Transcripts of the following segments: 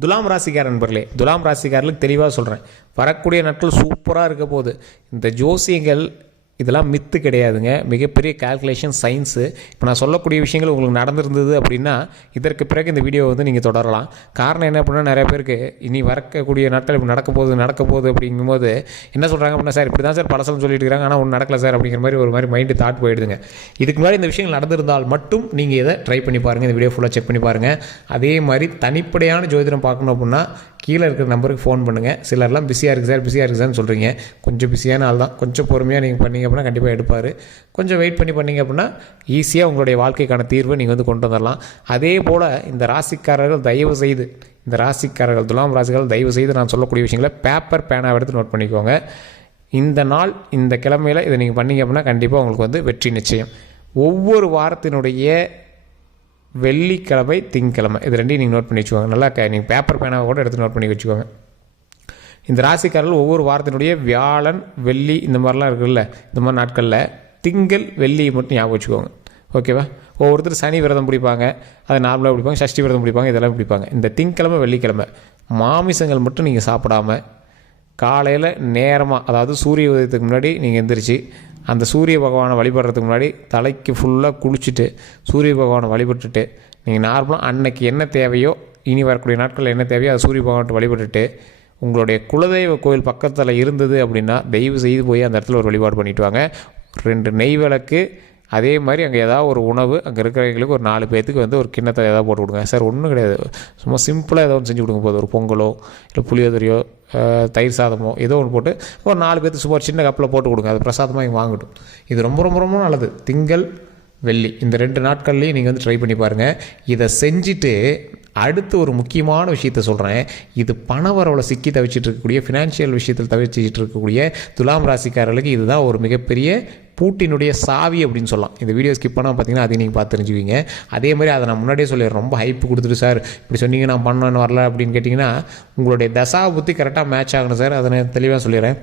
துலாம் ராசிக்கார நண்பர்களே, துலாம் ராசிக்காரர்களுக்கு தெளிவாக சொல்கிறேன், வரக்கூடிய நாட்கள் சூப்பராக இருக்க போகுது. இந்த ஜோசியங்கள் இதெல்லாம் மித்து கிடையாதுங்க, மிகப்பெரிய கால்குலேஷன் சயின்ஸு. இப்போ நான் சொல்லக்கூடிய விஷயங்கள் உங்களுக்கு நடந்திருந்தது அப்படின்னா இதற்கு பிறகு இந்த வீடியோ நீங்கள் தொடரலாம். காரணம் என்ன அப்படின்னா, நிறைய பேருக்கு இனி வரக்கூடிய நாட்கள் இப்படி நடக்க போகுது அப்படிங்கும்போது என்ன சொல்கிறாங்க அப்படின்னா, சார் இப்படி தான் சார் பலசலம் சொல்லிட்டு இருக்காங்க, ஆனால் ஒன்று நடக்கல சார் அப்படிங்கிற மாதிரி ஒரு மாதிரி மைண்டு தாட் போயிடுதுங்க. இதுக்கு முன்னாடி இந்த விஷயங்கள் நடந்திருந்தால் மட்டும் நீங்கள் இதை ட்ரை பண்ணி பாருங்கள், இந்த வீடியோ ஃபுல்லாக செக் பண்ணி பாருங்கள். அதே மாதிரி தனிப்படையான ஜோதிடம் பார்க்கணும் அப்படின்னா கீழே இருக்கிற நம்பருக்கு ஃபோன் பண்ணுங்கள். சிலர்லாம் பிஸியாக இருக்குது சார்னு சொல்கிறீங்க. கொஞ்சம் பிஸியான ஆள் தான், கொஞ்சம் பொறுமையாக நீங்கள் பண்ணீங்க அப்படின்னா கண்டிப்பாக எடுப்பார். கொஞ்சம் வெயிட் பண்ணீங்க அப்படின்னா ஈஸியாக உங்களுடைய வாழ்க்கைக்கான தீர்வை நீங்கள் கொண்டு வந்துடலாம். அதே போல் இந்த ராசிக்காரர்கள் தயவு செய்து, இந்த ராசிக்காரர்கள் துலாம் ராசிக்காரர்கள் தயவு செய்து நான் சொல்லக்கூடிய விஷயங்களை பேப்பர் பேனாக எடுத்து நோட் பண்ணிக்கோங்க. இந்த நாள் இந்த கிழமையில் இதை நீங்கள் பண்ணீங்க அப்படின்னா கண்டிப்பாக உங்களுக்கு வெற்றி நிச்சயம். ஒவ்வொரு வாரத்தினுடைய வெள்ளிக்கிழமை, திங்கக்கிழமை இது ரெண்டையும் நீங்கள் நோட் பண்ணி வச்சுக்கோங்க. நல்லா நீங்கள் பேப்பர் பேனாவை கூட எடுத்து நோட் பண்ணி வச்சுக்கோங்க. இந்த ராசிக்காரர்கள் ஒவ்வொரு வாரத்தினுடைய வியாழன், வெள்ளி இந்த மாதிரிலாம் இருக்குல்ல, இந்த மாதிரி நாட்களில் திங்கள், வெள்ளி மட்டும் ஞாபகம் வச்சுக்கோங்க. ஓகேவா? ஒவ்வொருத்தர் சனி விரதம் பிடிப்பாங்க, அதை நார்மலாக பிடிப்பாங்க, சஷ்டி விரதம் பிடிப்பாங்க, இதெல்லாம் பிடிப்பாங்க. இந்த திங்கக்கிழமை, வெள்ளிக்கிழமை மாமிசங்கள் மட்டும் நீங்கள் சாப்பிடாமல் காலையில் நேரமாக, அதாவது சூரிய உதயத்துக்கு முன்னாடி நீங்கள் எந்திரிச்சு அந்த சூரிய பகவானை வழிபடுறதுக்கு முன்னாடி தலைக்கு ஃபுல்லாக குளிச்சுட்டு சூரிய பகவானை வழிபட்டுட்டு நீங்கள் நார்மலாக அன்னைக்கு என்ன தேவையோ, இனி வரக்கூடிய நாட்களில் என்ன தேவையோ அதை சூரிய பகவான்கிட்ட வழிபட்டுட்டு உங்களுடைய குலதெய்வ கோயில் பக்கத்தில் இருந்தது அப்படின்னா தயவு செய்து போய் அந்த இடத்துல ஒரு வழிபாடு பண்ணிவிட்டு வாங்க. 2 நெய் விளக்கு, அதே மாதிரி அங்கே ஏதாவது ஒரு உணவு, அங்கே இருக்கிறவங்களுக்கு ஒரு 4 பேர்த்துக்கு ஒரு கிண்ணத்தை ஏதாவது போட்டு கொடுங்க. சார் ஒன்றும் கிடையாது, சும்மா சிம்பிளாக ஏதோ ஒன்று செஞ்சு கொடுங்க போதும். ஒரு பொங்கலோ இல்லை புளியோதரையோ தயிர் சாதமோ ஏதோ ஒன்று போட்டு ஒரு 4 பேர்த்துக்கு சும்மா ஒரு சின்ன கப்பில் போட்டு கொடுங்க. அது பிரசாதமாக இங்கே வாங்கட்டும். இது ரொம்ப ரொம்ப ரொம்ப நல்லது. திங்கள், வெள்ளி இந்த 2 நாட்கள்லேயும் நீங்கள் ட்ரை பண்ணி பாருங்கள். இதை செஞ்சுட்டு அடுத்து ஒரு முக்கியமான விஷயத்த சொல்கிறேன். இது பண வரவில் சிக்கி தவிச்சிட்டு இருக்கக்கூடிய, ஃபினான்ஷியல் விஷயத்தில் தவிச்சிட்டு இருக்கக்கூடிய துலாம் ராசிக்காரர்களுக்கு இதுதான் ஒரு மிகப்பெரிய பூட்டினுடைய சாவி அப்படின்னு சொல்லலாம். இந்த வீடியோ ஸ்கிப் பண்ணால் பார்த்தீங்கன்னா அதையும் நீங்கள் பார்த்து தெரிஞ்சுக்குவீங்க. அதே மாதிரி அதை நான் முன்னாடியே சொல்லிடுறேன், ரொம்ப ஹைப்பு கொடுத்துட்டு சார் இப்படி சொன்னீங்க நான் பண்ணேன்னு வரல அப்படின்னு கேட்டிங்கன்னா உங்களுடைய தசா புத்தி கரெக்டாக மேட்ச் ஆகணும் சார். அதை நான் தெளிவாக சொல்லிடுறேன்.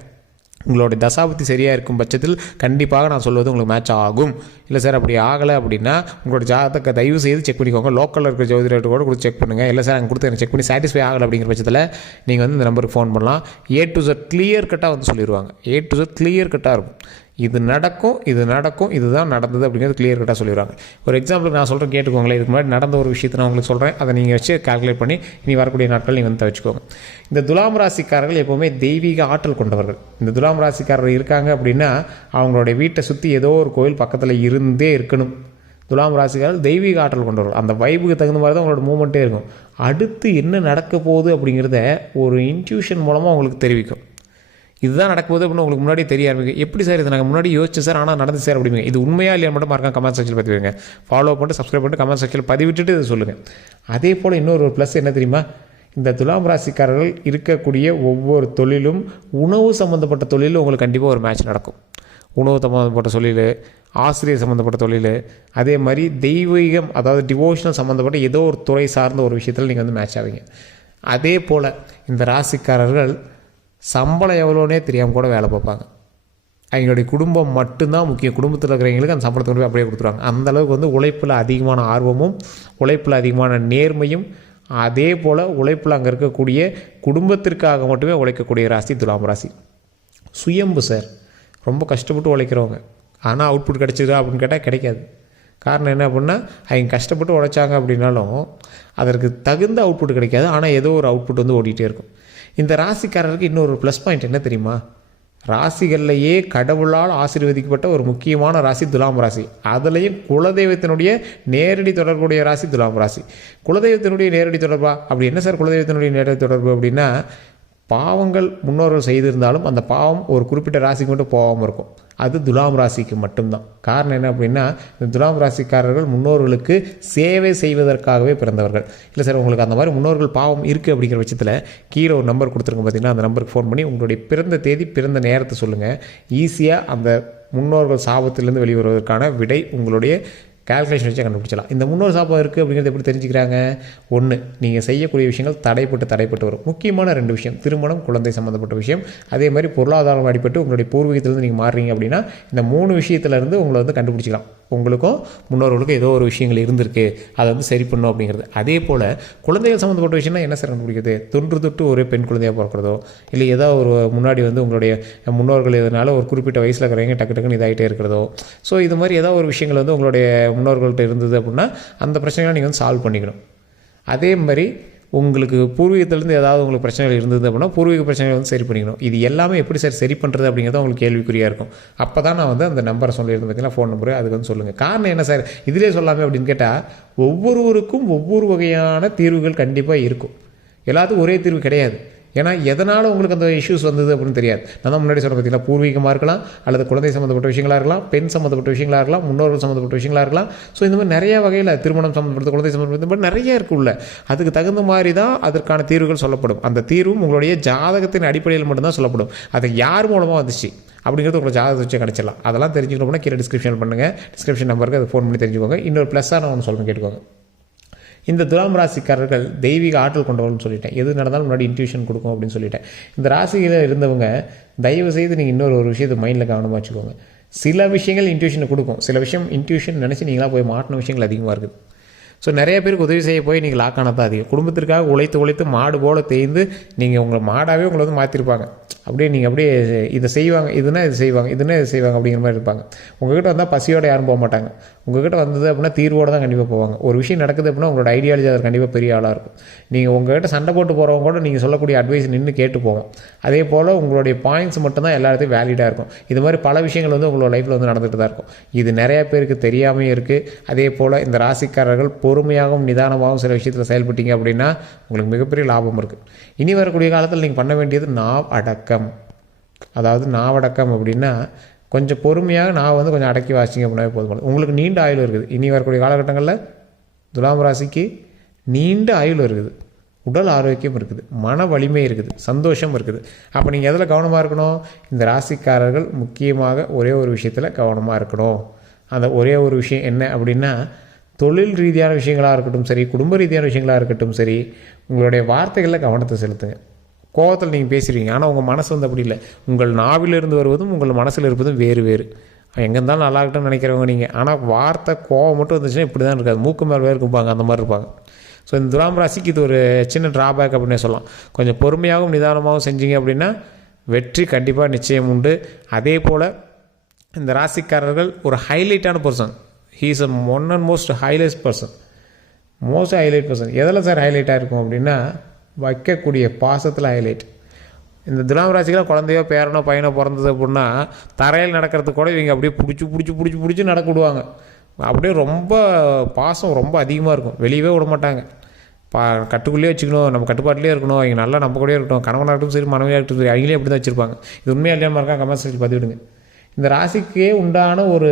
உங்களுடைய தசாபுத்தி சரியாக இருக்கும் பட்சத்தில் கண்டிப்பாக நான் சொல்வது உங்களுக்கு மேட்ச் ஆகும். இல்லை சார் அப்படி ஆகலை அப்படின்னா உங்களோட ஜாதகத்தை தயவு செய்து செக் பண்ணிக்கோங்க. லோக்கலில் இருக்கிற ஜோதிடர்கிட்ட கூட கொடுத்து செக் பண்ணுங்கள். இல்லை சார் அங்கே கொடுத்து எனக்கு செக் பண்ணி சாட்டிஸ்ஃபை ஆகலை அப்படிங்கிற பட்சத்தில் நீங்கள் இந்த நம்பருக்கு ஃபோன் பண்ணலாம். A to Z கிளியர் கட்டாக சொல்லிடுவாங்க. A to Z கிளியர் கட்டாக இருக்கும். இது நடக்கும், இதுதான் நடந்தது அப்படிங்கிறது கிளியர் கட்டாக சொல்லிடுவாங்க. ஒரு எக்ஸாம்பிளுக்கு நான் சொல்கிறேன், கேட்டுக்கோங்களேன். இதுக்கு முன்னாடி நடந்த ஒரு விஷயத்தை நான் உங்களுக்கு சொல்கிறேன், அதை நீங்கள் வச்சு கால்குலேட் பண்ணி இனி வரக்கூடிய நாட்கள் நீங்கள் தவிச்சுக்கோங்க. இந்த துலாம் ராசிக்காரர்கள் எப்போவுமே தெய்வீக ஆற்றல் கொண்டவர்கள். இந்த துலாம் ராசிக்காரர்கள் இருக்காங்க அப்படின்னா அவங்களுடைய வீட்டை சுற்றி ஏதோ ஒரு கோயில் பக்கத்தில் இருந்தே இருக்கணும். துலாம் ராசிக்காரர்கள் தெய்வீக ஆற்றல் கொண்டவர்கள். அந்த வைப்புக்கு தகுந்த மாதிரி தான் உங்களோட மூமெண்ட்டே இருக்கும். அடுத்து என்ன நடக்க போகுது அப்படிங்கிறத ஒரு இன்ட்யூஷன் மூலமாக உங்களுக்கு தெரிவிக்கும். இதுதான் நடக்கும்போது அப்படின்னு உங்களுக்கு முன்னாடி தெரிய ஆரம்பிக்கும். எப்படி சார் இது நாங்கள் முன்னாடி யோசிச்சு சார் ஆனால் நடந்து சார் அப்படிங்க. இது உண்மையாக இல்லையா மட்டும் மறக்காம கமெண்ட் செக்ஷனில் பதிவிடுங்க. ஃபாலோ பண்ணிட்டு சப்ஸ்கிரைப் பண்ணிட்டு கமெண்ட் செக்ஷனில் பதிவிட்டுட்டு இதை சொல்லுங்கள். அதே போல் இன்னொரு ப்ளஸ் என்ன தெரியுமா, இந்த துலாம் ராசிக்காரர்கள் இருக்கக்கூடிய ஒவ்வொரு தொழிலும், உணவு சம்மந்தப்பட்ட தொழிலும் உங்களுக்கு கண்டிப்பாக ஒரு மேட்ச் நடக்கும். உணவு சம்மந்தப்பட்ட தொழில், ஆசிரியர் சம்மந்தப்பட்ட தொழில், அதே மாதிரி தெய்வீகம் அதாவது டிவோஷனல் சம்மந்தப்பட்ட ஏதோ ஒரு துறை சார்ந்த ஒரு விஷயத்தில் நீங்கள் மேட்ச் ஆவீங்க. அதே போல் இந்த ராசிக்காரர்கள் சம்பளம் எவ்வளோனே தெரியாமல் கூட வேலை பார்ப்பாங்க. அவங்களுடைய குடும்பம் மட்டும்தான் முக்கியம். குடும்பத்தில் இருக்கிறவங்களுக்கு அந்த சம்பளத்தை கொண்டு போய் அப்படியே கொடுத்துருவாங்க. அந்தளவுக்கு உழைப்பில் அதிகமான ஆர்வமும், உழைப்பில் அதிகமான நேர்மையும், அதே போல் உழைப்பில் அங்கே இருக்கக்கூடிய குடும்பத்திற்காக மட்டுமே உழைக்கக்கூடிய ராசி துலாம் ராசி. சுயம்பு சார், ரொம்ப கஷ்டப்பட்டு உழைக்கிறவங்க, ஆனால் அவுட்புட் கிடச்சிதா அப்படின்னு கேட்டால் கிடைக்காது. காரணம் என்ன அப்படின்னா அவங்க கஷ்டப்பட்டு உழைச்சாங்க அப்படின்னாலும் அதற்கு தகுந்த அவுட்புட் கிடைக்காது. ஆனால் ஏதோ ஒரு அவுட்புட் ஓடிட்டே இருக்கும். இந்த ராசிக்காரருக்கு இன்னொரு ப்ளஸ் பாயிண்ட் என்ன தெரியுமா, ராசிகள்லையே கடவுளால் ஆசீர்வதிக்கப்பட்ட ஒரு முக்கியமான ராசி துலாம் ராசி. அதுலேயும் குலதெய்வத்தினுடைய நேரடி தொடர்புடைய ராசி துலாம் ராசி. குலதெய்வத்தினுடைய நேரடி தொடர்பா அப்படி என்ன சார் குலதெய்வத்தினுடைய நேரடி தொடர்பு அப்படின்னா, பாவங்கள் முன்னோர்கள் செய்திருந்தாலும் அந்த பாவம் ஒரு குறிப்பிட்ட ராசிக்கு மட்டும் போகாமல் இருக்கும். அது துலாம் ராசிக்கு மட்டும்தான். காரணம் என்ன அப்படின்னா, இந்த துலாம் ராசிக்காரர்கள் முன்னோர்களுக்கு சேவை செய்வதற்காகவே பிறந்தவர்கள். இல்லை சார் உங்களுக்கு அந்த மாதிரி முன்னோர்கள் பாவம் இருக்குது அப்படிங்கிற பட்சத்தில் கீழே ஒரு நம்பர் கொடுத்துருங்க. பார்த்தீங்கன்னா அந்த நம்பருக்கு ஃபோன் பண்ணி உங்களுடைய பிறந்த தேதி, பிறந்த நேரத்தை சொல்லுங்கள். ஈஸியாக அந்த முன்னோர்கள் சாபத்திலேருந்து வெளிவருவதற்கான விடை உங்களுடைய கால்குலேஷன் வச்சு கண்டுபிடிச்சலாம். இந்த முன்னோர் சாபம் இருக்குது அப்படிங்கிறது எப்படி தெரிஞ்சுக்கிறாங்க? ஒன்று, நீங்கள் செய்யக்கூடிய விஷயங்கள் தடைப்பட்டு வரும். முக்கியமான 2 விஷயம், திருமணம், குழந்தை சம்மந்தப்பட்ட விஷயம். அதே மாதிரி பொருளாதாரம் அடிப்பட்டு உங்களுடைய பூர்வீகத்திலேருந்து நீங்கள் மாறுறீங்க அப்படின்னா இந்த 3 விஷயத்துலேருந்து உங்களை வந்து கண்டுபிடிச்சிக்கலாம். உங்களுக்கும் முன்னோர்களுக்கும் ஏதோ ஒரு விஷயங்கள் இருந்திருக்கு, அதை வந்து சரி பண்ணும் அப்படிங்கிறது. அதே போல் குழந்தைகள் சம்மந்தப்பட்ட விஷயம்னா என்ன சார் கண்டுபிடிக்கிறது? தொன்று ஒரே பெண் குழந்தையாக பிறக்கிறதோ, இல்லை ஏதோ ஒரு முன்னாடி வந்து உங்களுடைய முன்னோர்கள் இதனால் ஒரு குறிப்பிட்ட வயசில் இருக்கிறவங்க டக்குன்னு இதாகிட்டே இருக்கிறதோ, ஸோ இது மாதிரி ஏதோ ஒரு விஷயங்கள் வந்து உங்களுடைய முன்னோர்கள்ட்ட இருந்தது அப்படின்னா அந்த பிரச்சனைகளை நீங்கள் வந்து சால்வ் பண்ணிக்கணும். அதே மாதிரி உங்களுக்கு பூர்வீகத்திலேருந்து ஏதாவது உங்களுக்கு பிரச்சனைகள் இருந்தது அப்படின்னா பூர்வீக பிரச்சனைகள் வந்து சரி பண்ணிக்கணும். இது எல்லாமே எப்படி சார் சரி பண்ணுறது அப்படிங்கிறது உங்களுக்கு கேள்விக்குறியாக இருக்கும். அப்போ தான் நான் வந்து அந்த நம்பரை சொல்லியிருந்தேன் பார்த்தீங்கன்னா, ஃபோன் நம்பரு, அதுக்கு வந்து சொல்லுங்கள். காரணம் என்ன சார் இதிலே சொல்லாமே அப்படின்னு கேட்டால், ஒவ்வொருவருக்கும் ஒவ்வொரு வகையான தீர்வுகள் கண்டிப்பாக இருக்கும். எல்லாத்துக்கும் ஒரே தீர்வு கிடையாது. ஏன்னா எதனால் உங்களுக்கு அந்த இஷ்யூஸ் வந்தது அப்படின்னு தெரியாது. நான் தான் முன்னாடி சொல்ல பார்த்தீங்கன்னா, பூர்வீகமாக இருக்கலாம், அல்லது குழந்தை சம்மந்தப்பட்ட விஷயங்களாக இருக்கலாம், பெண் சம்மந்தப்பட்ட விஷயங்களாக இருக்கலாம், முன்னோர்கள் சம்மந்தப்பட்ட விஷயங்களாக இருக்கலாம். ஸோ இந்த மாதிரி நிறைய வகையில் திருமணம் சம்மந்தப்பட்ட, குழந்தை சம்மந்தப்பட்ட நிறைய இருக்குள்ள. அதுக்கு தகுந்த மாதிரி தான் அதற்கான தீர்வுகள் சொல்லப்படும். அந்த தீர்வும் உங்களுடைய ஜாதகத்தின் அடிப்படையில் மட்டும்தான் சொல்லப்படும். அது யார் மூலமாக வந்துச்சு அப்படிங்கிறது உங்களை ஜாதகத்தை வச்சு கிடச்சிடலாம். அதெல்லாம் தெரிஞ்சுக்கணும்னா கீழே டிஸ்கிரிப்ஷன் பண்ணுங்கள். டிஸ்கிரிப்ஷன் நம்பருக்கு அதை ஃபோன் பண்ணி தெரிஞ்சுக்கோங்க. இன்னொரு ப்ளஸ்ஸாக நான் ஒன்று சொல்கிறேன், கேட்டுக்கோங்க. இந்த துலாம் ராசிக்காரர்கள் தெய்வீக ஆற்றல் கொண்டவர்கள்னு சொல்லிட்டேன். எது நடந்தாலும் முன்னாடி இன்ட்யூஷன் கொடுக்கும் அப்படின்னு சொல்லிட்டேன். இந்த ராசியில் இருந்தவங்க தயவு செய்து நீங்கள் இன்னொரு விஷயத்தை மைண்டில் கவனமாக வச்சுக்கோங்க. சில விஷயங்கள் இன்ட்யூஷனை கொடுக்கும், சில விஷயம் இன்ட்யூஷன் நினச்சி நீங்களாக போய் மாட்டின விஷயங்கள் அதிகமாக இருக்குது. ஸோ நிறைய பேருக்கு உதவி செய்ய போய் நீங்கள் லாக்கானதான் அதிகம். குடும்பத்திற்காக உழைத்து மாடு போல் தேய்ந்து நீங்கள் உங்களை மாடாகவே உங்களை வந்து மாற்றிருப்பாங்க. அப்படியே நீங்கள் அப்படியே இதை செய்வாங்க, இதுனா இது செய்வாங்க, இதுனா இது செய்வாங்க அப்படிங்கிற மாதிரி இருப்பாங்க. உங்கள்கிட்ட வந்தால் பசியோடு யாரும் போக மாட்டாங்க. உங்கள்கிட்ட வந்தது அப்படின்னா தீர்வோடு தான் கண்டிப்பாக போவாங்க. ஒரு விஷயம் நடக்குது அப்படின்னா உங்களோட ஐடியாலஜி அது கண்டிப்பாக பெரிய ஆளாக இருக்கும். நீங்கள் உங்கள்கிட்ட சண்டை போட்டு போகிறவங்க கூட நீங்கள் சொல்லக்கூடிய அட்வைஸ் நின்று கேட்டு போவோம். அதே போல் உங்களுடைய பாயிண்ட்ஸ் மட்டும்தான் எல்லா இடத்தையும் வேலிடாக இருக்கும். இது மாதிரி பல விஷயங்கள் வந்து உங்களோட லைஃப்பில் வந்து நடந்துகிட்டு தான் இருக்கும். இது நிறைய பேருக்கு தெரியாமல் இருக்குது. அதே போல் இந்த ராசிக்காரர்கள் பொறுமையாகவும் நிதானமாகவும் சில விஷயத்தில் செயல்பட்டீங்க அப்படின்னா உங்களுக்கு மிகப்பெரிய லாபம் இருக்குது. இனி வரக்கூடிய காலத்தில் நீங்கள் பண்ண வேண்டியது நாவடக்கம். அதாவது நாவடக்கம் அப்படின்னா கொஞ்சம் பொறுமையாக நான் வந்து கொஞ்சம் அடக்கி வாசிங்க அப்படின்னாவே போதும். உங்களுக்கு நீண்ட ஆயுள் இருக்குது. இனி வரக்கூடிய காலகட்டங்களில் துலாம் ராசிக்கு நீண்ட ஆயுள் இருக்குது, உடல் ஆரோக்கியம் இருக்குது, மன வலிமை இருக்குது, சந்தோஷம் இருக்குது. அப்போ நீங்கள் எதில் கவனமாக இருக்கணும்? இந்த ராசிக்காரர்கள் முக்கியமாக ஒரே ஒரு விஷயத்தில் கவனமாக இருக்கணும். அந்த ஒரே ஒரு விஷயம் என்ன அப்படின்னா, தொழில் ரீதியான விஷயங்களாக இருக்கட்டும் சரி, குடும்ப ரீதியான விஷயங்களாக இருக்கட்டும் சரி, உங்களுடைய வார்த்தைகளில் கவனத்தை செலுத்துங்க. கோவத்தில் நீங்கள் பேசுகிறீங்க, ஆனால் உங்கள் மனசு வந்து அப்படி இல்லை. உங்கள் நாவிலிருந்து வருவதும் உங்கள் மனசில் இருப்பதும் வேறு. எங்கே இருந்தாலும் நல்லா இருக்கட்டும்னு நினைக்கிறவங்க நீங்கள். ஆனால் வார்த்தை கோவம் மட்டும் வந்துச்சுன்னா இப்படி தான் இருக்காது. மூக்கு மேலே வேறு இருப்பாங்க, அந்த மாதிரி இருப்பாங்க. ஸோ இந்த துலாம் ராசிக்கு இது ஒரு சின்ன ட்ராபேக் அப்படின்னே சொல்லலாம். கொஞ்சம் பொறுமையாகவும் நிதானமாகவும் செஞ்சீங்க அப்படின்னா வெற்றி கண்டிப்பாக நிச்சயம் உண்டு. அதே போல் இந்த ராசிக்காரர்கள் ஒரு ஹைலைட்டான person. He is one and most highlight person. எதில் சார் ஹைலைட்டாக இருக்கும் அப்படின்னா, வைக்கக்கூடிய பாசத்தில் ஹைலைட். இந்த துலாம் ராசிக்கெலாம் குழந்தையோ பேரனோ பையனோ பிறந்தது அப்படின்னா தரையில் நடக்கிறதுக்கு கூட இவங்க அப்படியே பிடிச்சி நடக்க விடுவாங்க. அப்படியே ரொம்ப பாசம் ரொம்ப அதிகமாக இருக்கும். வெளியவே விட மாட்டாங்க. கட்டுக்குள்ளேயே வச்சுக்கணும், நம்ம கட்டுப்பாட்டிலே இருக்கணும், அவங்க நல்லா நம்ம கூடயே இருக்கட்டும். கணவனாக இருக்கட்டும் சரி, மனைவியாக இருக்கட்டும் சரி, அவங்களே அப்படி தான் வச்சுருப்பாங்க. இது உண்மையாக இல்லையா இருக்கா? கமெண்ட் செக்ஷனில் பதிவிடுங்க. இந்த ராசிக்கே உண்டான ஒரு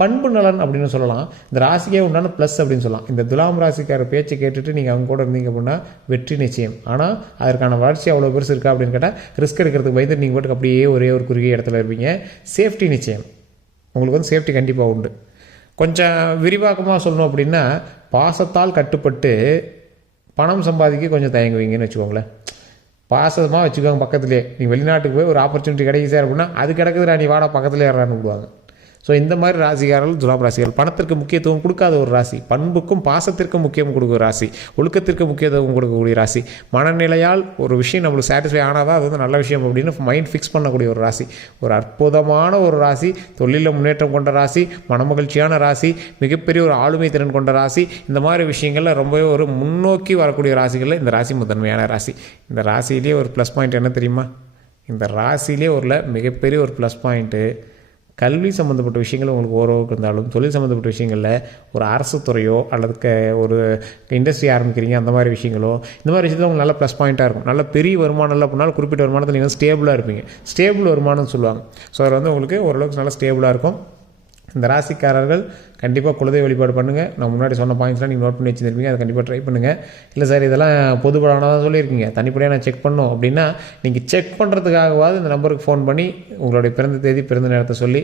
பண்பு நலன் அப்படின்னு சொல்லலாம். இந்த ராசிக்கே உண்டான ப்ளஸ் அப்படின்னு சொல்லலாம். இந்த துலாம் ராசிக்கார பேச்சை கேட்டுட்டு நீங்கள் அவங்க கூட இருந்தீங்க அப்படின்னா வெற்றி நிச்சயம். ஆனால் அதற்கான வளர்ச்சி அவ்வளோ பெருசு இருக்கா அப்படின்னு கேட்டால் ரிஸ்க் எடுக்கிறதுக்கு பயந்து நீங்கள் பாட்டுக்கு அப்படியே ஒரே ஒரு குறுகிய இடத்துல இருப்பீங்க. சேஃப்டி நிச்சயம், உங்களுக்கு வந்து சேஃப்டி கண்டிப்பாக உண்டு. கொஞ்சம் விரிவாக்கமாக சொல்லணும் அப்படின்னா, பாசத்தால் கட்டுப்பட்டு பணம் சம்பாதிக்க கொஞ்சம் தயங்குவீங்கன்னு வச்சுக்கோங்களேன். பாசமாக வச்சுக்கோங்க. பக்கத்துலேயே நீங்கள் வெளிநாட்டுக்கு போய் ஒரு ஆப்பர்ச்சுனிட்டி கிடைக்குது சார் அப்படின்னா, அது கிடக்குதுடா நீ வாடா பக்கத்துலேயே ஏறான்னு விடுவாங்க. ஸோ இந்த மாதிரி ராசிக்காரர்கள் துலாம் ராசிகள். பணத்திற்கு முக்கியத்துவம் கொடுக்காத ஒரு ராசி, பண்புக்கும் பாசத்திற்கும் முக்கியம் கொடுக்குற ராசி, ஒழுக்கத்திற்கு முக்கியத்துவம் கொடுக்கக்கூடிய ராசி, மனநிலையால் ஒரு விஷயம் நம்மளுக்கு சாட்டிஸ்ஃபை ஆனால் தான் அது வந்து நல்ல விஷயம் அப்படின்னு மைண்ட் ஃபிக்ஸ் பண்ணக்கூடிய ஒரு ராசி. ஒரு அற்புதமான ஒரு ராசி, தொழிலில் முன்னேற்றம் கொண்ட ராசி, மனமகிழ்ச்சியான ராசி, மிகப்பெரிய ஒரு ஆளுமை திறன் கொண்ட ராசி. இந்த மாதிரி விஷயங்களில் ரொம்பவே ஒரு முன்னோக்கி வரக்கூடிய ராசிகளில் இந்த ராசி முதன்மையான ராசி. இந்த ராசியிலே ஒரு ப்ளஸ் பாயிண்ட் என்ன தெரியுமா? இந்த ராசியிலே ஒரு மிகப்பெரிய ஒரு ப்ளஸ் பாயிண்ட்டு, கல்வி சம்மந்தப்பட்ட விஷயங்கள் உங்களுக்கு ஓரளவுக்கு இருந்தாலும், தொழில் சம்மந்தப்பட்ட விஷயங்களில் ஒரு அரசு துறையோ அல்லது ஒரு இண்டஸ்ட்ரி ஆரம்பிக்கிறீங்க அந்த மாதிரி விஷயங்களோ, இந்த மாதிரி விஷயத்தில் உங்களுக்கு நல்ல ப்ளஸ் பாயிண்ட்டாக இருக்கும். நல்ல பெரிய வருமானம் இல்லை அப்படின்னாலும் குறிப்பிட்ட வருமானத்தில் நீங்கள் ஸ்டேபிளாக இருப்பீங்க. ஸ்டேபிள் வருமானம்னு சொல்லுவாங்க. ஸோ அதில் வந்து உங்களுக்கு ஓரளவுக்கு நல்லா ஸ்டேபிளாக இருக்கும். இந்த ராசிக்காரர்கள் கண்டிப்பாக குலதெய்வ வழிபாடு பண்ணுங்கள். நான் முன்னாடி சொன்ன பாயிண்ட்ஸ்லாம் நீங்கள் நோட் பண்ணி வச்சுருப்பீங்க, அதை கண்டிப்பாக ட்ரை பண்ணுங்கள். இல்லை சார் இதெல்லாம் பொதுப்படாமல் தான் சொல்லியிருக்கீங்க, தனிப்படையாக நான் செக் பண்ணணும் அப்படின்னா, நீங்கள் செக் பண்ணுறதுக்காகவாது இந்த நம்பருக்கு ஃபோன் பண்ணி உங்களுடைய பிறந்த தேதி பிறந்த நேரத்தை சொல்லி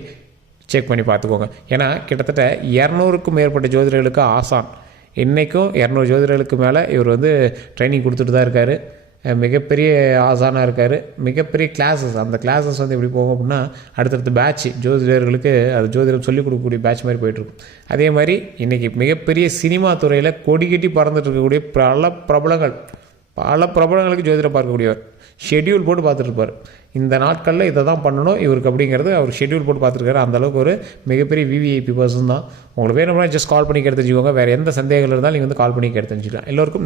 செக் பண்ணி பார்த்துக்கோங்க. ஏன்னா கிட்டத்தட்ட 200க்கும் மேற்பட்ட ஜோதிடர்களுக்கு ஆசான். இன்றைக்கும் 200 ஜோதிடர்களுக்கு மேலே இவர் வந்து ட்ரைனிங் கொடுத்துட்டு தான் இருக்கார். மிகப்பெரிய ஆசானாக இருக்கார். மிகப்பெரிய கிளாஸஸ், அந்த கிளாஸஸ் வந்து எப்படி போகும் அப்படின்னா அடுத்தடுத்த பேட்ச் ஜோதிடர்களுக்கு அது ஜோதிடம் சொல்லிக் கொடுக்கக்கூடிய பேட்ச் மாதிரி போயிட்டுருக்கும். அதே மாதிரி இன்றைக்கி மிகப்பெரிய சினிமா துறையில் கொடி கட்டி பறந்துட்டு இருக்கக்கூடிய பல பிரபலங்களுக்கு ஜோதிடம் பார்க்கக்கூடியவர். ஷெட்யூல் போட்டு பார்த்துட்ருப்பார். இந்த நாட்களில் இதை தான் பண்ணணும் இவருக்கு அப்படிங்கிறது அவர் ஷெட்யூல் போட்டு பார்த்துருக்காரு. அந்தளவுக்கு ஒரு மிகப்பெரிய விவிஐபி பர்சன் தான். உங்களுக்கு வேணும்னா ஜஸ்ட் கால் பண்ணி எடுத்து வச்சுக்கோங்க. வேறு எந்த சந்தேகங்கள் இருந்தாலும் நீங்கள் வந்து கால் பண்ணி எடுத்து வச்சுக்கலாம். எல்லோருக்கும்